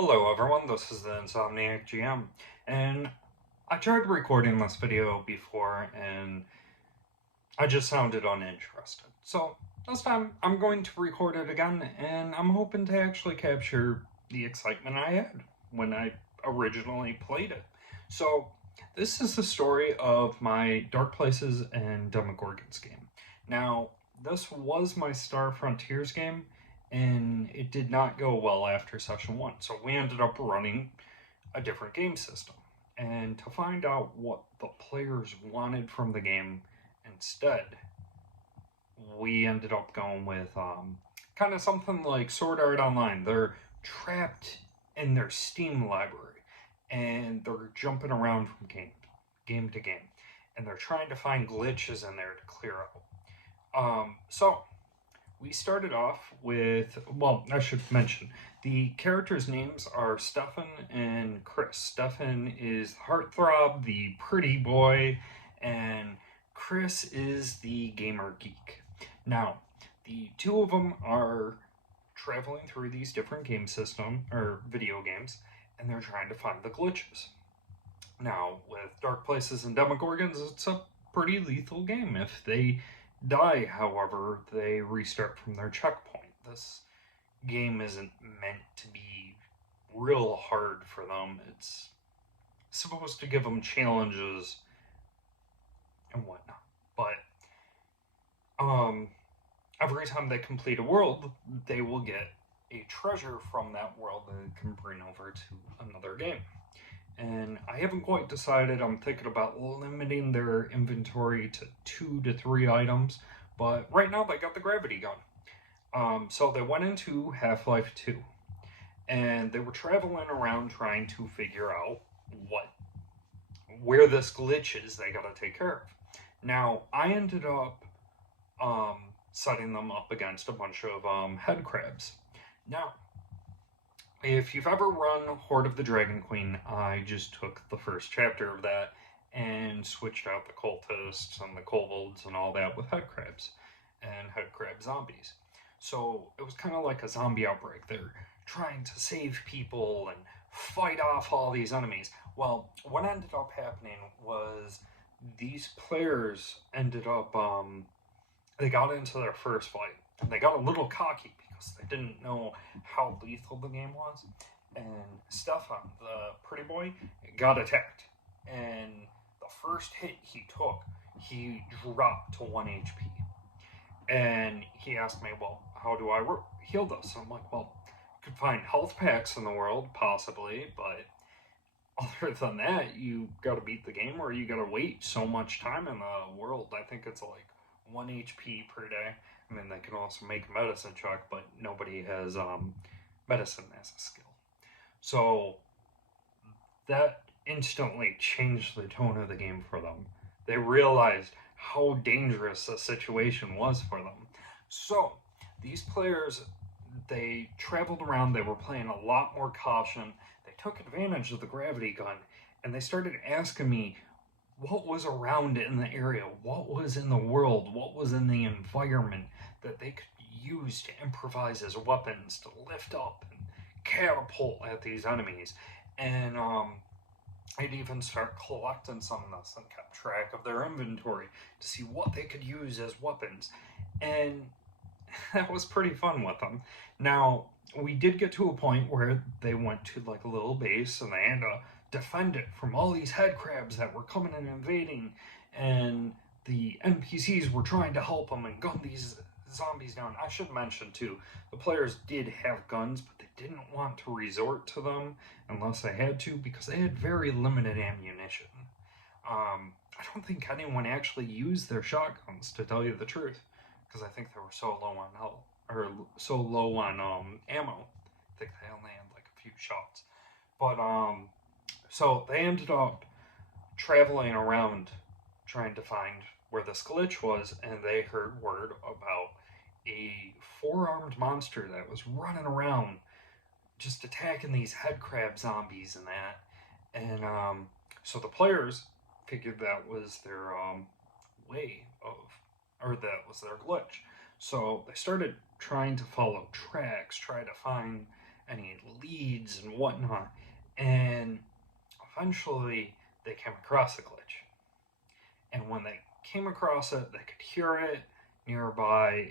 Hello everyone, this is the Insomniac GM, and I tried recording this video before and I just sounded uninterested. So this time I'm going to record it again and I'm hoping to actually capture the excitement I had when I originally played it. So this is the story of my Dark Places and Demagorgans game. Now, this was my Star Frontiers game, and it did not go well after session one. So we ended up running a different game system. And to find out what the players wanted from the game instead, we ended up going with kind of something like Sword Art Online. They're trapped in their Steam library and they're jumping around from game to game. And they're trying to find glitches in there to clear out. So we started off with, well, I should mention, the characters' names are Stefan and Chris. Stefan is Heartthrob, the pretty boy, and Chris is the gamer geek. Now, the two of them are traveling through these different game system or video games, and they're trying to find the glitches. Now, with Dark Places and Demogorgons, it's a pretty lethal game. If they die, however, they restart from their checkpoint. This game isn't meant to be real hard for them. It's supposed to give them challenges and whatnot. But um, every time they complete a world, they will get a treasure from that world that they can bring over to another game. And I haven't quite decided. I'm thinking about limiting their inventory to 2 to 3 items, but right now they got the gravity gun. So they went into Half-Life 2, and they were traveling around trying to figure out where this glitch is they gotta take care of. Now, I ended up setting them up against a bunch of head crabs. Now, if you've ever run Horde of the Dragon Queen, I just took the first chapter of that and switched out the cultists and the kobolds and all that with head crabs and head crab zombies. So it was kind of like a zombie outbreak. They're trying to save people and fight off all these enemies. Well, what ended up happening was these players ended up, they got into their first fight and they got a little cocky because they didn't know how lethal the game was. And Stefan, the pretty boy, got attacked. And the first hit he took, he dropped to 1 HP. And he asked me, well, how do I heal this? And I'm like, well, you could find health packs in the world, possibly, but other than that, you gotta beat the game or you gotta wait so much time in the world. I think it's like 1 HP per day. I mean, they can also make a medicine check, but nobody has medicine as a skill. So that instantly changed the tone of the game for them. They realized how dangerous the situation was for them. So these players, they traveled around, they were playing a lot more caution, they took advantage of the gravity gun, and they started asking me what was around in the area, what was in the world, what was in the environment that they could use to improvise as weapons to lift up and catapult at these enemies. And I'd even start collecting some of this and kept track of their inventory to see what they could use as weapons. And that was pretty fun with them. Now, we did get to a point where they went to like a little base and they had to defend it from all these head crabs that were coming and invading, and the NPCs were trying to help them and gun these zombies down. I should mention too, the players did have guns, but they didn't want to resort to them unless they had to because they had very limited ammunition. I don't think anyone actually used their shotguns, to tell you the truth, because I think they were so low on health or so low on ammo. I think they only had like a few shots. But so they ended up traveling around trying to find where this glitch was, and they heard word about a 4-armed monster that was running around just attacking these head crab zombies and that. And so the players figured that was their way of, or that was their glitch. So they started trying to follow tracks, try to find any leads and whatnot. And eventually they came across a glitch. And when they came across it, they could hear it nearby,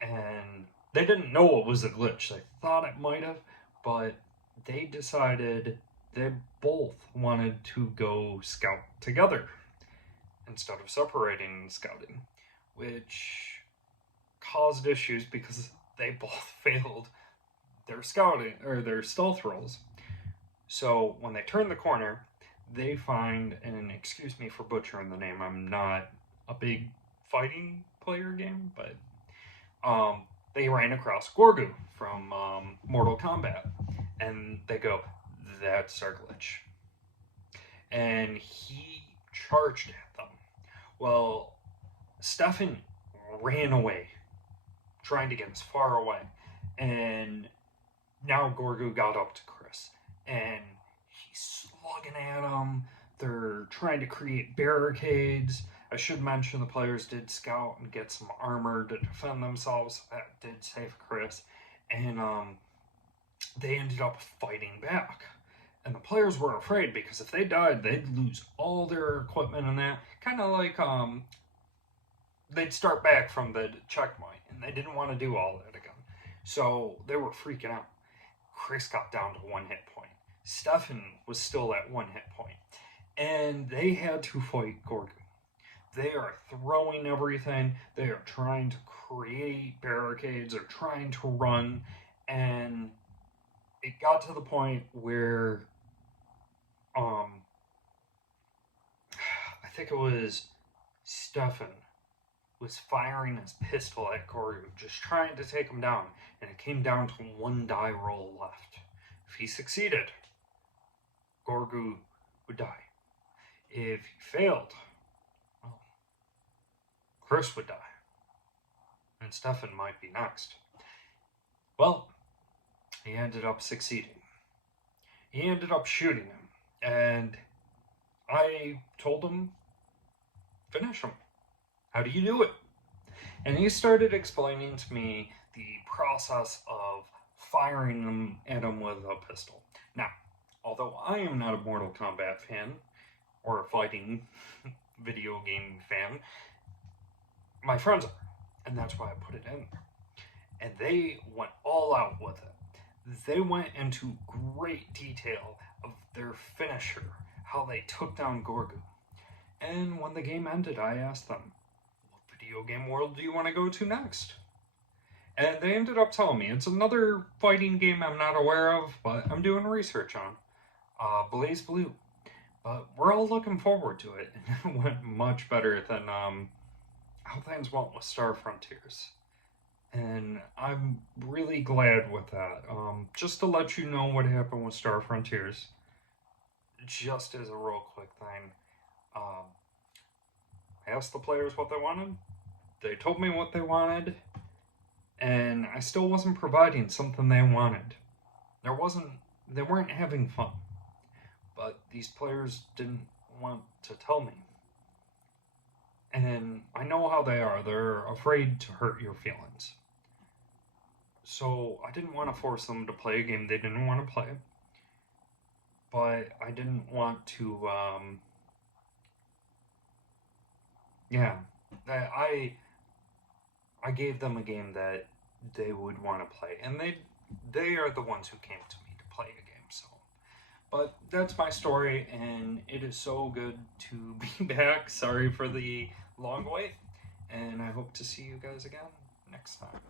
and they didn't know it was a glitch. They thought it might have, but they decided they both wanted to go scout together instead of separating and scouting, which caused issues because they both failed their scouting or their stealth rolls. So when they turn the corner, they find, and excuse me for butchering the name, I'm not a big fighting player game, but they ran across Gorgu from Mortal Kombat, and they go, "That's our glitch," and he charged at them. Well, Stefan ran away, trying to get as far away, and now Gorgu got up to Chris, and he's slugging at him. They're trying to create barricades. I should mention the players did scout and get some armor to defend themselves. That did save Chris. And they ended up fighting back. And the players were afraid because if they died, they'd lose all their equipment and that. Kind of like they'd start back from the checkpoint, and they didn't want to do all that again. So they were freaking out. Chris got down to 1 hit point. Stefan was still at 1 hit point. And they had to fight Gorgu. They are throwing everything. They are trying to create barricades. They're trying to run. And it got to the point where I think it was Stefan was firing his pistol at Gorgu, just trying to take him down, and it came down to 1 die roll left. If he succeeded, Gorgu would die. If he failed, well, Chris would die, and Stefan might be next. Well, he ended up succeeding. He ended up shooting him, and I told him, finish him. How do you do it? And he started explaining to me the process of firing them at him with a pistol. Now, although I am not a Mortal Kombat fan, or a fighting video game fan, my friends are, and that's why I put it in there. And they went all out with it. They went into great detail of their finisher, how they took down Gorgu. And when the game ended, I asked them, video game world do you want to go to next? And they ended up telling me it's another fighting game I'm not aware of, but I'm doing research on. Blaze Blue. But we're all looking forward to it. And it went much better than how things went with Star Frontiers. And I'm really glad with that. Just to let you know what happened with Star Frontiers, just as a real quick thing, I asked the players what they wanted. They told me what they wanted, and I still wasn't providing something they wanted. They weren't having fun. But these players didn't want to tell me. And I know how they are. They're afraid to hurt your feelings. So I didn't want to force them to play a game they didn't want to play. But I didn't want to, I gave them a game that they would want to play. And they are the ones who came to me to play a game, so. But that's my story, and it is so good to be back. Sorry for the long wait, and I hope to see you guys again next time.